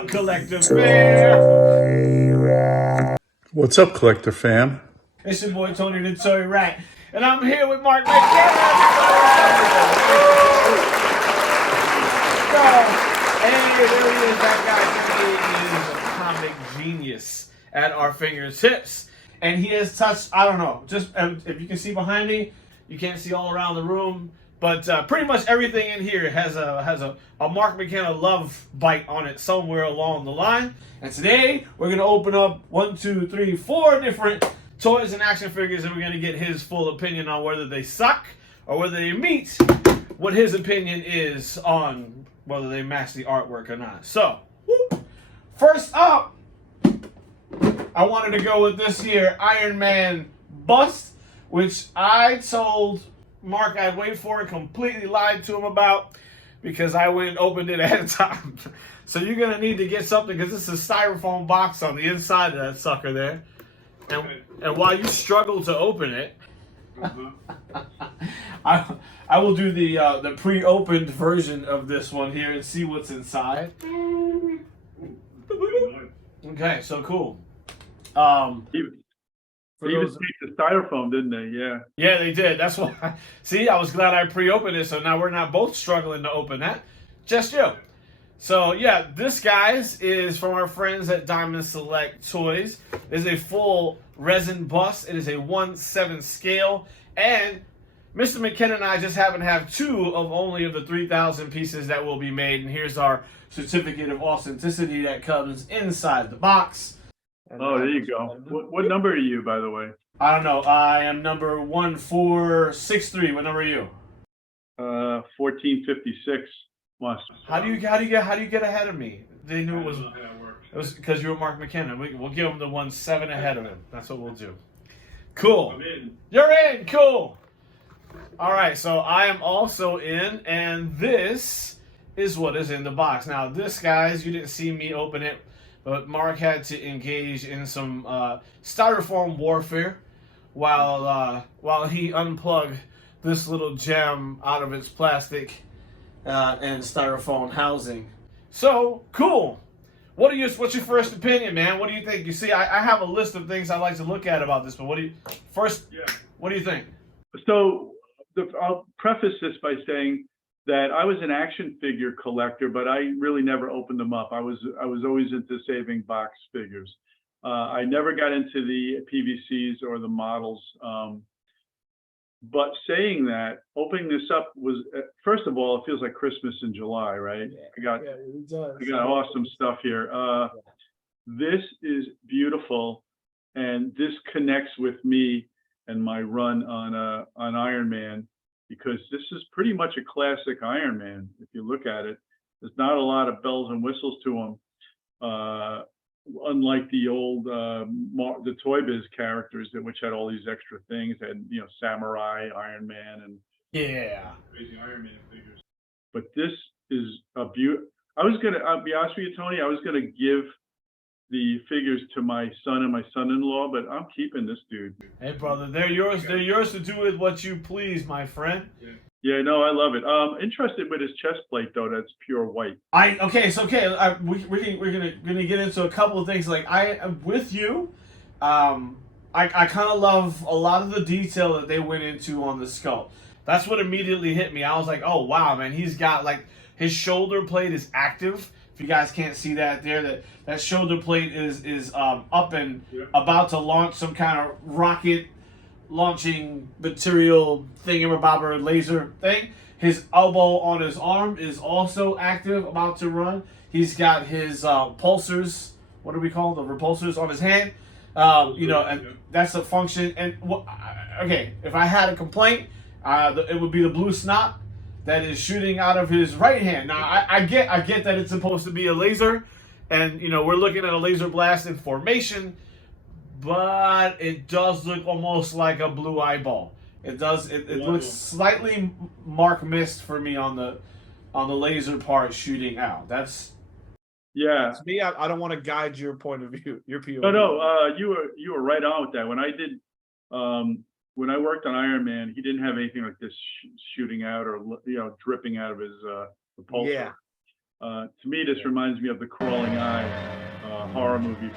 up, Collector Fam? What's up, Collector Fam? It's your boy Tony the Toy Rat, and I'm here with Mark McKenna. Hey, there he is. That guy is a comic genius at our fingertips, and he has touched. I don't know. Just if you can see behind me, you can't see all around the room. But pretty much everything in here has a Mark McKenna love bite on it somewhere along the line. And today we're gonna open up 1, 2, 3, 4 different toys and action figures, and we're gonna get his full opinion on whether they suck or whether they meet what his opinion is on whether they match the artwork or not. So, first up, I wanted to go with this here Iron Man bust, which I told Mark I'd wait for and completely lied to him about because I went and opened it ahead of time. So you're going to need to get something because this is a styrofoam box on the inside of that sucker there. And while you struggle to open it, I will do the pre-opened version of this one here and see what's inside. Okay, so cool. They even taped the styrofoam, didn't they? Yeah. Yeah, they did. That's why. See, I was glad I pre-opened it, so now we're not both struggling to open that. Just you. So, yeah, this, guys, is from our friends at Diamond Select Toys. It is a full resin bust. It is a 1/7 scale. And Mr. McKenna and I just happen to have 2 of only of the 3,000 pieces that will be made. And here's our certificate of authenticity that comes inside the box. Oh, there you go. What number are you, by the way? I don't know. I am number 1463. What number are you? 1456. Must. How do you get ahead of me? They knew it was because you were Mark McKenna. We'll give him the 1/7 ahead of him. That's what we'll do. Cool. I'm in. You're in. Cool. All right. So I am also in, and this is what is in the box. Now, this, guys, you didn't see me open it. But Mark had to engage in some styrofoam warfare while he unplugged this little gem out of its plastic and styrofoam housing. So cool. What's your first opinion, man? What do you think? You see, I have a list of things I like to look at about this, but what do you think? So I'll preface this by saying that I was an action figure collector, but I really never opened them up. I was always into saving box figures. I never got into the PVCs or the models. But saying that, opening this up was, first of all, it feels like Christmas in July, right? Yeah, I got awesome stuff here. This is beautiful, and this connects with me and my run on Iron Man, because this is pretty much a classic Iron Man. If you look at it, there's not a lot of bells and whistles to him. Unlike the old the Toy Biz characters which had all these extra things, and Samurai Iron Man and crazy Iron Man figures. But this is a beauty. I'll be honest with you, Tony, I was gonna give the figures to my son and my son-in-law, but I'm keeping this dude. Hey, brother, they're yours. They're yours to do with what you please, my friend. Yeah, no, I love it. Interested with his chest plate though. That's pure white. We're gonna get into a couple of things. Like I am with you. I kind of love a lot of the detail that they went into on the sculpt. That's what immediately hit me. I was like, oh wow, man, he's got like his shoulder plate is active. If you guys can't see that there, that shoulder plate is up and about to launch some kind of rocket launching material thingamabobber laser thing. His elbow on his arm is also active, about to run. He's got his pulsers, what do we call them? The repulsors on his hand. And that's a function. And okay, if I had a complaint, it would be the blue snot that is shooting out of his right hand. Now I get that it's supposed to be a laser, and we're looking at a laser blast in formation, but it does look almost like a blue eyeball. It does. It looks slightly Mark missed for me on the laser part shooting out. That's me. I don't want to guide your point of view. Your POV. No. You were right on with that. When I did when I worked on Iron Man, he didn't have anything like this shooting out or dripping out of his repulsor. Yeah. To me, this reminds me of the Crawling Eye horror movie,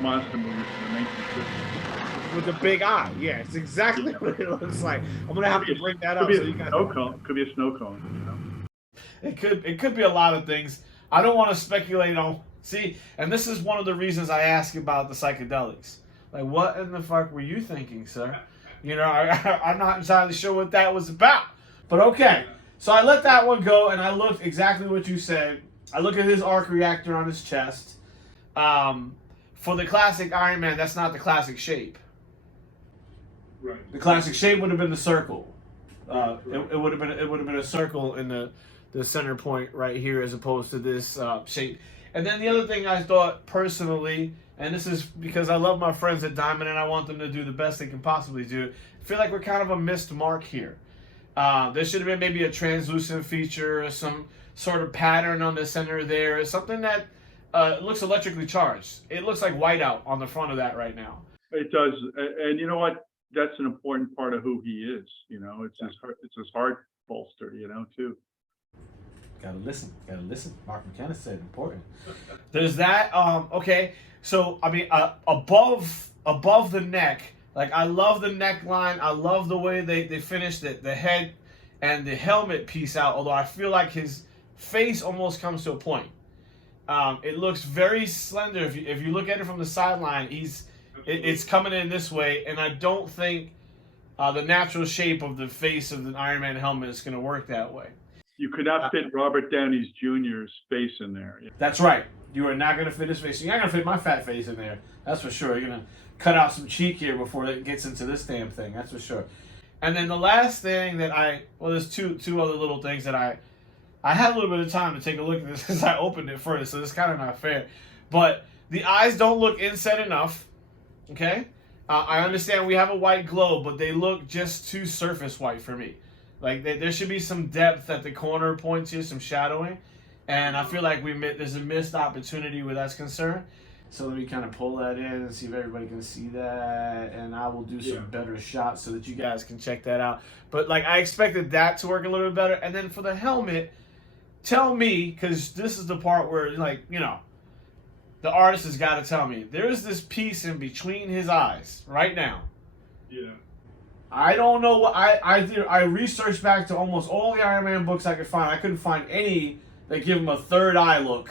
monster movie from the 1950s. With the big eye. Yeah, it's exactly what it looks like. I'm gonna have to bring that up. Could be a snow cone. Could be a snow cone. You know? It could be a lot of things. I don't want to speculate on. See, and this is one of the reasons I ask about the psychedelics. Like, what in the fuck were you thinking, sir? You know, I'm not entirely sure what that was about. But okay. So I let that one go, and I looked exactly what you said. I look at his arc reactor on his chest. For the classic Iron Man, that's not the classic shape. Right. The classic shape would have been the circle. It would have been a circle in the center point right here, as opposed to this shape. And then the other thing I thought personally, and this is because I love my friends at Diamond and I want them to do the best they can possibly do, I feel like we're kind of a missed mark here. There should have been maybe a translucent feature, or some sort of pattern on the center there, something that looks electrically charged. It looks like whiteout on the front of that right now. It does, and you know what? That's an important part of who he is. You know, it's his heart bolster. You know, too. Gotta listen. Mark McKenna said important. There's that. Okay. So I mean, above the neck, like I love the neckline. I love the way they finished it, the head and the helmet piece out. Although I feel like his face almost comes to a point. It looks very slender. If you look at it from the sideline, it's coming in this way, and I don't think the natural shape of the face of the Iron Man helmet is going to work that way. You could not fit Robert Downey Jr.'s face in there. That's right. You are not going to fit his face. You're not going to fit my fat face in there. That's for sure. You're going to cut out some cheek here before it gets into this damn thing. That's for sure. And then the last thing that there's two other little things that I had a little bit of time to take a look at this because I opened it first, so it's kind of not fair. But the eyes don't look inset enough. Okay? I understand we have a white glow, but they look just too surface white for me. Like, there should be some depth at the corner points here, some shadowing. And I feel like there's a missed opportunity where that's concerned. So let me kind of pull that in and see if everybody can see that. And I will do some better shots so that you guys can check that out. But, like, I expected that to work a little bit better. And then for the helmet, tell me, because this is the part where, like, you know, the artist has got to tell me. There is this piece in between his eyes right now. Yeah. I don't know what I did. I researched back to almost all the Iron Man books I could find. I couldn't find any that give him a third eye look,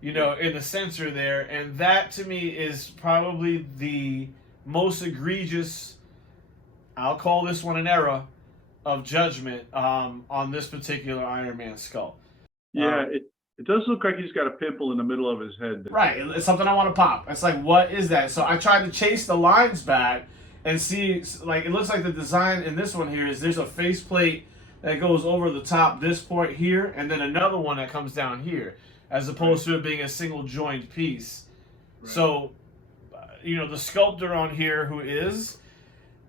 you know, in the center there. And that to me is probably the most egregious, I'll call this one an error of judgment on this particular Iron Man skull. Yeah, it does look like he's got a pimple in the middle of his head. Right, it's something I want to pop. It's like, what is that? So I tried to chase the lines back and see, like, it looks like the design in this one here is there's a faceplate that goes over the top this point here, and then another one that comes down here, as opposed to it being a single joint piece. Right. So, you know, the sculptor on here, who is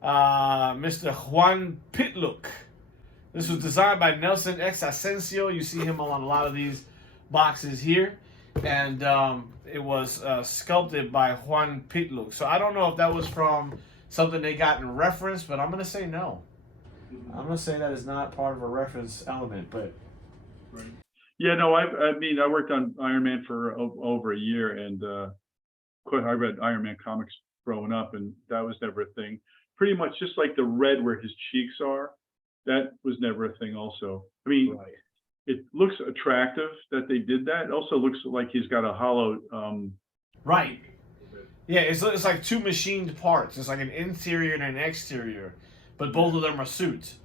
Mr. Juan Pitlook. This was designed by Nelson X. Asensio. You see him on a lot of these boxes here. And it was sculpted by Juan Pitlook. So I don't know if that was from something they got in reference, but I'm going to say no. I'm going to say that is not part of a reference element, but... Right. Yeah, no, I mean, I worked on Iron Man for over a year, and of course, I read Iron Man comics growing up, and that was never a thing. Pretty much just like the red where his cheeks are, that was never a thing also. I mean, right. It looks attractive that they did that. It also looks like he's got a hollow... Right. Yeah, it's like two machined parts. It's like an interior and an exterior, but both of them are suits.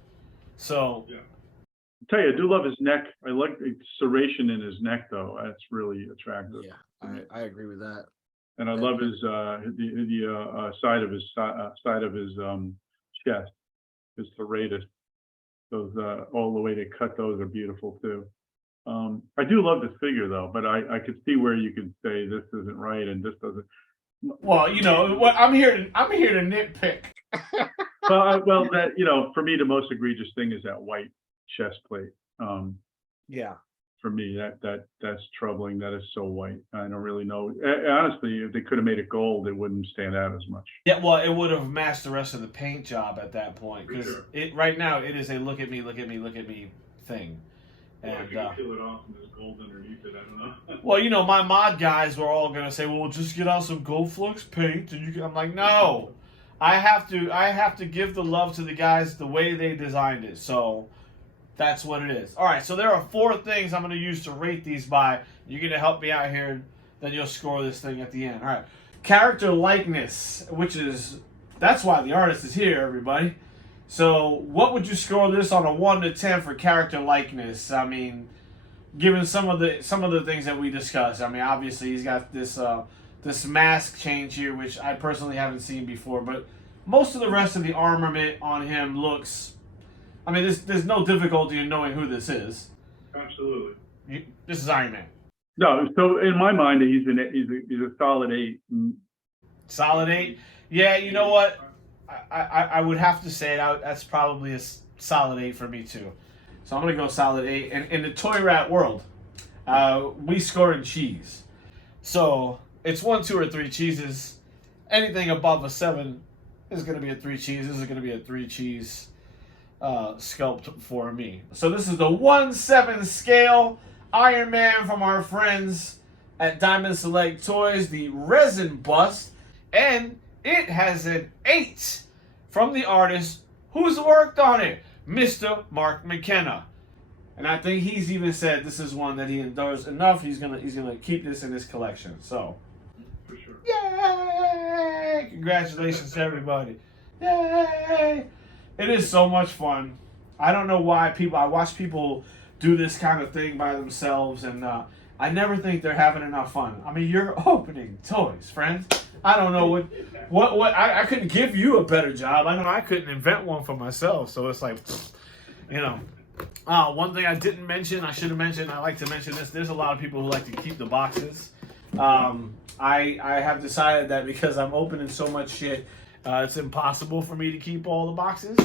So... Yeah. I tell you, I do love his neck. I like the serration in his neck, though. That's really attractive. Yeah, I agree with that. And I love his side of his chest, his serratus. Those all the way they cut those are beautiful too. I do love the figure though, but I could see where you could say this isn't right and this doesn't. Well, you know what, I'm here to nitpick. well, that, you know, for me the most egregious thing is that white chest plate. Yeah. For me, that's troubling. That is so white. I don't really know. Honestly, if they could have made it gold, it wouldn't stand out as much. Yeah, well, it would have matched the rest of the paint job at that point. Because right now, it is a look at me thing. Well, And if you can peel it off and there's gold underneath it, I don't know. well, you know, my mod guys were all gonna say, "Well, just get out some Gold Flux paint," and you can. I'm like, no, I have to give the love to the guys the way they designed it. So that's what it is. All right, so there are 4 things I'm gonna use to rate these by. You're gonna help me out here, then you'll score this thing at the end. All right, character likeness, that's why the artist is here, everybody. So, what would you score this on a 1 to 10 for character likeness? I mean, given some of the things that we discussed. I mean, obviously he's got this this mask change here, which I personally haven't seen before, but most of the rest of the armament on him looks. I mean, there's no difficulty in knowing who this is. Absolutely. This is Iron Man. No, so in my mind, he's a solid 8. Solid 8. Yeah, you know what? I would have to say that's probably a solid 8 for me too. So I'm gonna go solid 8. And in the Toy Rat world, we score in cheese. So it's 1, 2, or 3 cheeses. Anything above a 7 is gonna be a 3 cheese. This is gonna be a 3 cheese sculpt for me. So this is the 1/7 scale Iron Man from our friends at Diamond Select Toys, the resin bust, and it has an 8 from the artist who's worked on it, Mr. Mark McKenna. And I think he's even said this is one that he endorsed enough. He's gonna keep this in his collection. So, For sure. yay! Congratulations to everybody. Yay! It is so much fun. I don't know why I watch people do this kind of thing by themselves, and I never think they're having enough fun. I mean, you're opening toys, friends. I don't know what I couldn't give you a better job. I know I couldn't invent one for myself. So it's like, you know. One thing I didn't mention, I should have mentioned. I like to mention this. There's a lot of people who like to keep the boxes. I have decided that because I'm opening so much shit, it's impossible for me to keep all the boxes.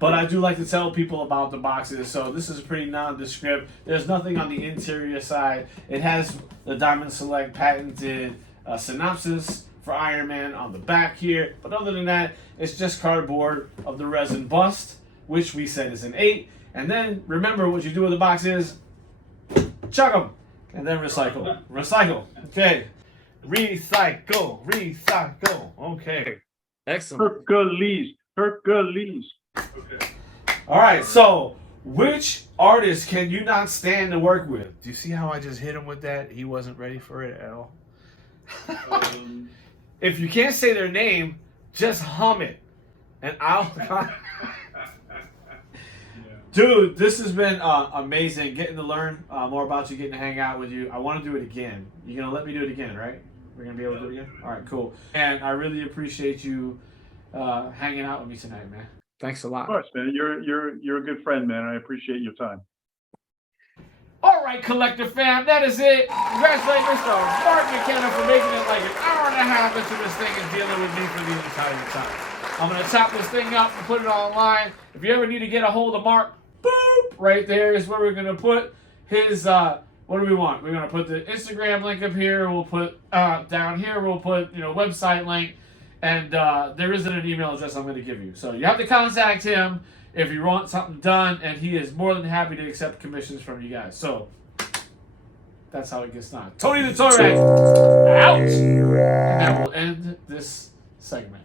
But I do like to tell people about the boxes. So this is pretty nondescript. There's nothing on the interior side. It has the Diamond Select patented synopsis for Iron Man on the back here. But other than that, it's just cardboard of the resin bust, which we said is an 8. And then remember what you do with the box is chuck them and then recycle. Recycle. Okay. Recycle. Okay. Excellent. Hercules. Okay. All right. So, which artist can you not stand to work with? Do you see how I just hit him with that? He wasn't ready for it at all. If you can't say their name, just hum it, and I'll. Dude, this has been amazing getting to learn more about you, getting to hang out with you. I want to do it again. You're going to let me do it again, right? We're going to be able to do it again? All right, cool. And I really appreciate you hanging out with me tonight, man. Thanks a lot. Of course, man. You're a good friend, man. I appreciate your time. All right, Collector fam, that is it. Congratulations, Mr. Mark McKenna, for making it like an hour and a half into this thing and dealing with me for the entire time. I'm going to chop this thing up and put it online. If you ever need to get a hold of Mark, boop, right there is where we're going to put his, what do we want? We're going to put the Instagram link up here. We'll put, down here, we'll put, website link. And there isn't an email address I'm going to give you. So you have to contact him if you want something done. And he is more than happy to accept commissions from you guys. So that's how it gets done. Tony the Toy Rat, out. And that will end this segment.